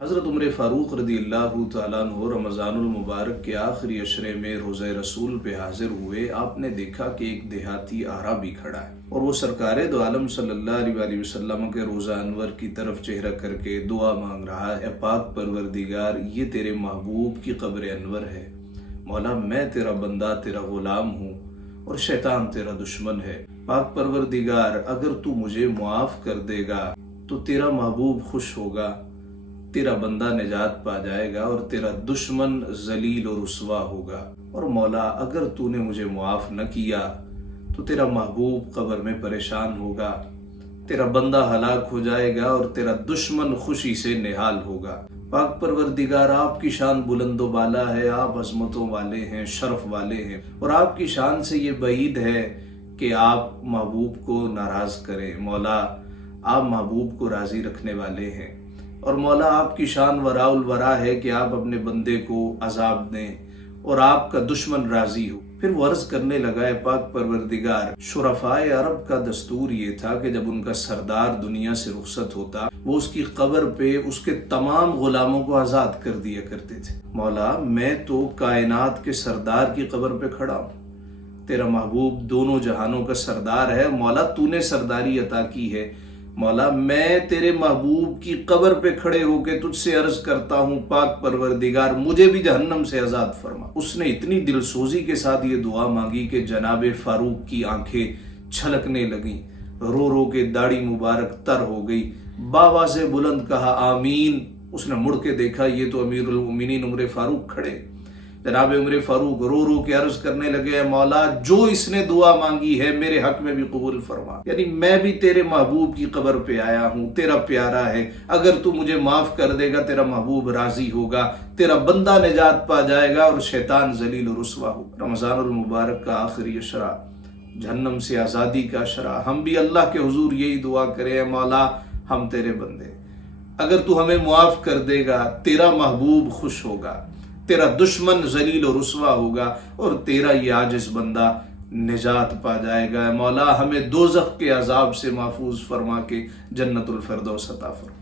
حضرت عمر فاروق رضی اللہ تعالیٰ عنہ رمضان المبارک کے آخری عشرے میں روزہ رسول پہ حاضر ہوئے۔ آپ نے دیکھا کہ ایک دیہاتی اعرابی کھڑا ہے اور وہ سرکار دو عالم صلی اللہ علیہ وسلم کے روزہ انور کی طرف چہرہ کر کے دعا مانگ رہا ہے، اے پاک پروردگار، یہ تیرے محبوب کی قبر انور ہے۔ مولا، میں تیرا بندہ، تیرا غلام ہوں اور شیطان تیرا دشمن ہے۔ پاک پروردگار، اگر تو مجھے معاف کر دے گا تو تیرا محبوب خوش ہوگا، تیرا بندہ نجات پا جائے گا اور تیرا دشمن ذلیل و رسوا ہوگا۔ اور مولا، اگر تو نے مجھے معاف نہ کیا تو تیرا محبوب قبر میں پریشان ہوگا، تیرا بندہ ہلاک ہو جائے گا اور تیرا دشمن خوشی سے نہال ہوگا۔ پاک پروردگار، آپ کی شان بلند و بالا ہے، آپ عظمتوں والے ہیں، شرف والے ہیں، اور آپ کی شان سے یہ بعید ہے کہ آپ محبوب کو ناراض کریں۔ مولا، آپ محبوب کو راضی رکھنے والے ہیں، اور مولا آپ کی شان وراء الورا ہے کہ آپ اپنے بندے کو عذاب دیں اور آپ کا دشمن راضی ہو۔ پھر وہ عرض کرنے لگا، اے پاک پروردگار، شرفائے عرب کا دستور یہ تھا کہ جب ان کا سردار دنیا سے رخصت ہوتا وہ اس کی قبر پہ اس کے تمام غلاموں کو آزاد کر دیا کرتے تھے۔ مولا، میں تو کائنات کے سردار کی قبر پہ کھڑا ہوں، تیرا محبوب دونوں جہانوں کا سردار ہے۔ مولا، تو نے سرداری عطا کی ہے۔ مولا، میں تیرے محبوب کی قبر پہ کھڑے ہو کے تجھ سے عرض کرتا ہوں، پاک پروردگار، مجھے بھی جہنم سے آزاد فرما۔ اس نے اتنی دل سوزی کے ساتھ یہ دعا مانگی کہ جناب فاروق کی آنکھیں چھلکنے لگیں، رو رو کے داڑھی مبارک تر ہو گئی، باواز سے بلند کہا آمین۔ اس نے مڑ کے دیکھا، یہ تو امیر المومنین عمر فاروق کھڑے۔ جناب عمر فاروق رو رو کے عرض کرنے لگے، مولا، جو اس نے دعا مانگی ہے میرے حق میں بھی قبول فرما۔ یعنی میں بھی تیرے محبوب کی قبر پہ آیا ہوں، تیرا پیارا ہے، اگر تو مجھے معاف کر دے گا تیرا محبوب راضی ہوگا، تیرا بندہ نجات پا جائے گا اور شیطان ذلیل و رسوا ہوگا۔ رمضان المبارک کا آخری عشرہ، جہنم سے آزادی کا عشرہ، ہم بھی اللہ کے حضور یہی دعا کریں، مولا، ہم تیرے بندے، اگر تو ہمیں معاف کر دے گا تیرا محبوب خوش ہوگا، تیرا دشمن ذلیل و رسوا ہوگا اور تیرا یہ عاجز بندہ نجات پا جائے گا۔ مولا، ہمیں دوزخ کے عذاب سے محفوظ فرما کے جنت الفردوس عطا فرما۔